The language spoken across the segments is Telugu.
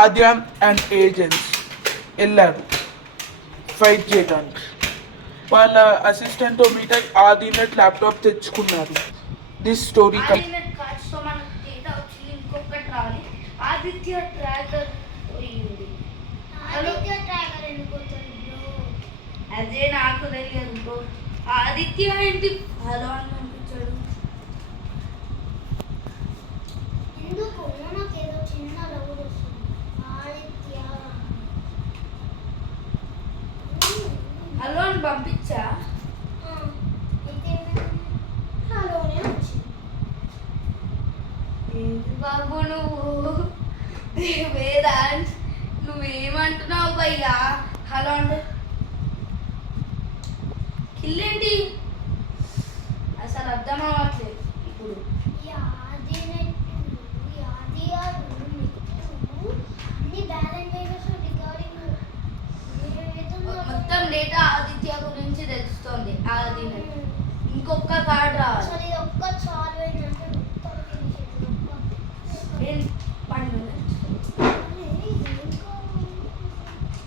ఆద్య అండ్ ఏజెంట్స్ వెళ్ళారు ఫైట్ చేయడానికి. వాళ్ళ అసిస్టెంట్తో మీట్ అయి ఆదినట్ ల్యాప్టాప్ తెచ్చుకున్నారు. దిస్ స్టోరీ ఆదినట్ కార్డ్స్తో మనకు డేటా వచ్చింది. ఇంకొకటి రావాలి. ఆదిత్య ట్రాకర్ పోయింది. ఆదిత్య ట్రాకర్ ఎందుకు పోతుంది బ్రో? అదే నాకు తెలియదు బ్రో. ఆదిత్య ఏంటి హలో అని పంపించాడు. ఎందుకు నాకు ఏదో చిన్న డౌట్ వస్తుంది. ఆదిత్య హలో అని పంపించా. అయితే హలోనే వచ్చింది. ఏంటి బాబు నువ్వు వేదాంత్ నువ్వేమంటున్నావు భయ్యా? హలో అంటే కిల్లేంటి అసలు అర్థం అవ్వట్లేదు ఇప్పుడు. ఈ ఆదినట్టు ఈ ఆది గారు అన్ని బ్యాలెన్స్ చేసేసి రికార్డింగ్ మొత్తం డేటా ఆదిత్య గురించి తెలుస్తుంది. ఆది ఇంకొక కార్డ్ రావాలి. అసలు ఇది ఒక్క సాల్వ్ అయిందంటే మొత్తం ఫినిష్ ఏం పని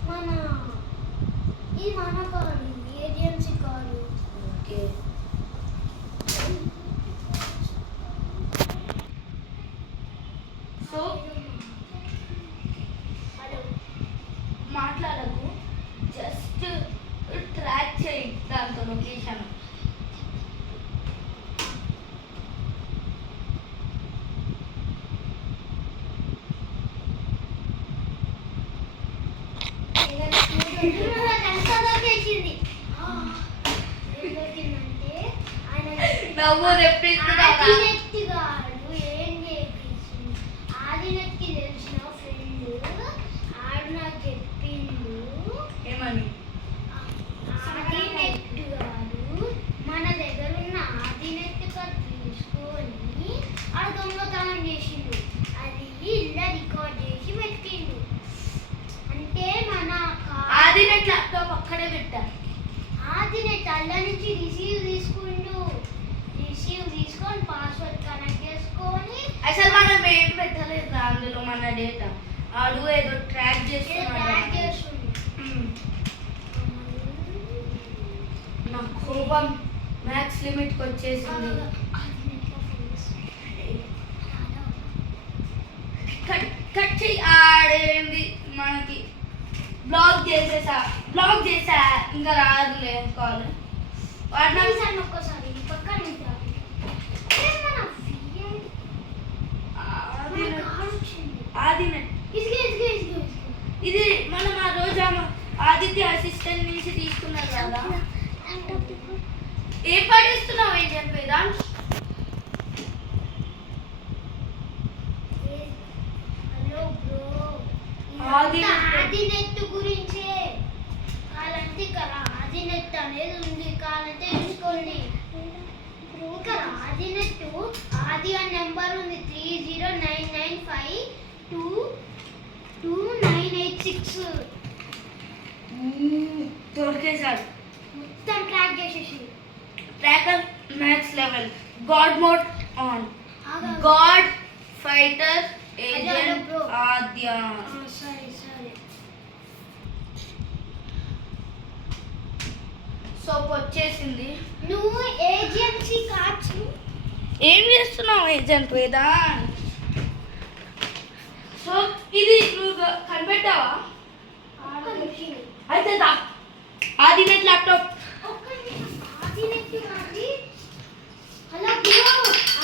మన ఇది మన కాదు, ఏజెన్సీ కాదు. ఓకే సో హలో మాట్లాడకు, జస్ట్ ట్రాక్ చేయి దాంతో లొకేషన్. నవ్వు రెప్పిస్తున్నావా? ఆదినెత్తి గారు ఏం చేపించింది? ఆదినెత్తికి తెలిసిన ఫ్రెండ్ ఆడు నాకు చెప్పిండు. ఏమని? ఆదినెత్తి గారు మన దగ్గర ఉన్న ఆదినెత్తి కార్డు తీసుకొని ఆడు దొంగతనం చేసిండు. అది ఇలా రికార్డ్ చేసి పెట్టిండు. అంటే మన ఆదినట్ ల్యాప్టాప్ అక్కడే పెట్టా. ఆదినెట్ అల్ల నుంచి రిసీవ్ తీసుకొని పాస్వర్డ్ కనెక్ట్ చేసుకొని అసలు మనం ఏం పెట్టలేదు అందులో మన డేటా. ఆడు ఏదో ట్రాక్ ట్రాక్ చేస్తున్నాడు. చేస్తుంది. నా కోపం మ్యాక్స్ లిమిట్కి వచ్చేసింది. కట్ చెయ్యి. ఆడేంది మనకి బ్లాక్ చేసా ఇంకా రాదులే కాల్. వాడిన ఒక్కసారి పక్కన ఆదినట్ ఇది మనం ఆ రోజు ఆదిత్య అసిస్టెంట్ నుంచి తీసుకున్నారు కదా. ఏం పడిస్తున్నావు? ఏం చెప్పేదా? ఆదినెట్ గురించే కాలంటే ఇక్కడ ఆదినెట్ అనేది ఉంది. కాలంటే తీసుకోండి. ఇక్కడ ఆదినెట్ ఆది ఆ నెంబర్ ఉంది 3095222986 దొరికేసాడు. మొత్తం ట్రాక్ చేసేసి tracker max level god mode on. God fighter agent Aadya. సరే సోప్ వచ్చేసింది. నువ్వు ఏజెన్సీ కార్డ్స్ ఏం చేస్తున్నావు ఏజెంట్ వేదా? సో ఇది నువ్వు కనిపెట్టావా? అయితే దా ఆదినట్ ల్యాప్టాప్. ఆదినెట్ గాంధీ హలో బ్రో,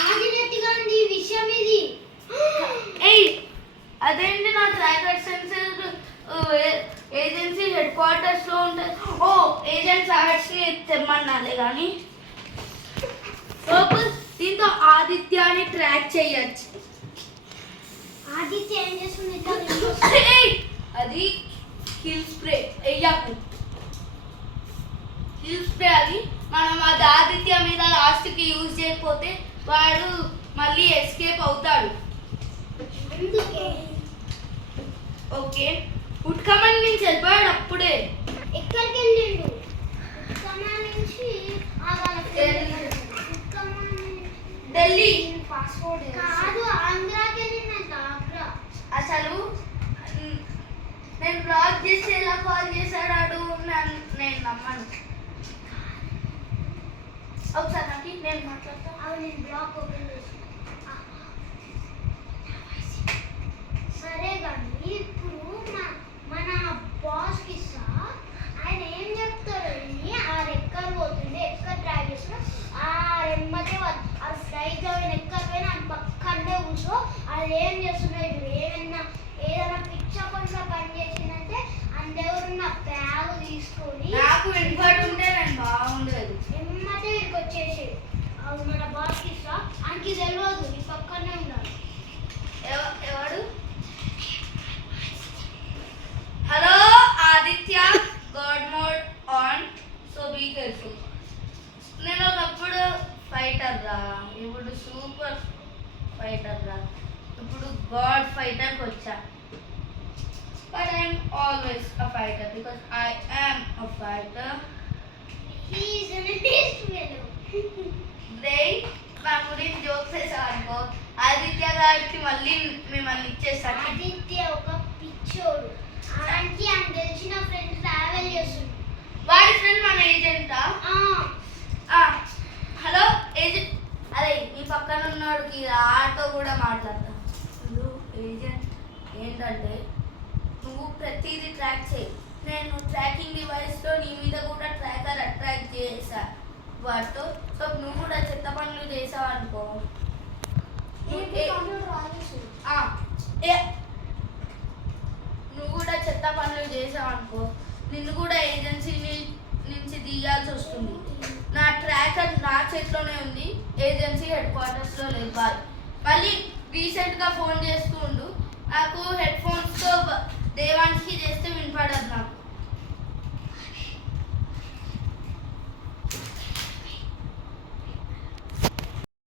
ఆదినెట్ గాంధీ విషయం ఇది. ఏయ్ అదేంటి నా tracker sensor agency headquarters లో ఉంటుంది. ఓ ఏజెంట్ సాగర్స్ ని తెమ్మన్నాలే కానీ దీంతో ఆదిత్యాన్ని ట్రాక్ చేయొచ్చు. ఆదిత్య ఏం చేస్తుంది? అది కిల్ స్ప్రే వెయ్యకు. కిల్ స్ప్రే అది మనం అది ఆదిత్య మీద లాస్ట్కి యూజ్ చేయకపోతే వాడు మళ్ళీ ఎస్కేప్ అవుతాడు. ఓకే ఉట్కమని నుంచి వెళ్ళిపోయాడు అప్పుడే. ఎక్కడికి వెళ్ళిండు? నుంచి ఢిల్లీ పాస్పోర్ట్ కాదు, ఆంధ్రాకి వెళ్ళిందంట. ఆగ్రా. అసలు చేస్తే ఎలా కాల్ చేశాడు నేను నమ్మను. ఒకసారి నాకు నేను మాట్లాడతాను. అవి నేను బ్లాక్ ఓపెన్ చేసి సరే కానీ ఇప్పుడు మన బాస్కి ఇస్తా, ఆయన ఏం చెప్తారు అని ఆ రెక్కర్ పోతుండే ఎక్కడ ట్రై చేసిన ఆ రెమ్మతే ఆ ఫ్లైట్ ఆయన ఎక్కడ పోయినా ఆయన పక్కనే కూర్చో అది ఏం చేస్తున్నాయి ఏమైనా ఏదైనా పిచ్చకుండా పని చేసిందంటే అందెవరున్న బ్యాగ్ తీసుకొని నాకు వినపడుంటే నేను బాగుండేది. ఎమ్మటే వీడికి వచ్చేసి అది మన బాస్కి ఇస్తా, ఆయనకి తెలియదు నీ పక్కనే ఉండాలి. ఎవడు? Hello Aditya, god mode on, so be careful. నేను ఒకప్పుడు ఫైటర్ రా, ఇప్పుడు సూపర్ ఫైటర్ రా, ఇప్పుడు గాడ్ ఫైటర్కి వచ్చా. But I'm always a fighter because I am a fighter. He is an honest fellow. నా గురించి జోక్స్ వేసావు అనుకో, ఆదిత్య గారికి మళ్ళీ మిమ్మల్ని ఇచ్చేస్తాను. ఆదిత్య ఒక పిచ్చోడు. ఆయనకి ఆయన తెలిసిన ఫ్రెండ్ ట్రావెల్ చేస్తుంది. వాడి ఫ్రెండ్ మన ఏజెంటా? ఆ, హలో ఏజెంట్, అరే నీ పక్కన ఉన్నవాడికి ఆటో కూడా మాట్లాడతా. ఏజెంట్ ఏంటంటే నువ్వు ప్రతిదీ ట్రాక్ చేయి. నేను ట్రాకింగ్ డివైస్లో నీ మీద కూడా ట్రాకర్ అట్రాక్ట్ చేసా వాటితో. సో నువ్వు కూడా చెత్త పనులు చేసావు అనుకో, నువ్వు కూడా చెత్త పనులు చేసావు అనుకో, నిన్ను కూడా ఏజెన్సీ నుంచి తీయాల్సి వస్తుంది. నా ట్రాకర్ నా చేతిలోనే ఉంది, ఏజెన్సీ హెడ్ క్వార్టర్స్లో లేదు. మళ్ళీ రీసెంట్గా ఫోన్ చేస్తూ ఉండు, నాకు హెడ్ ఫోన్స్తో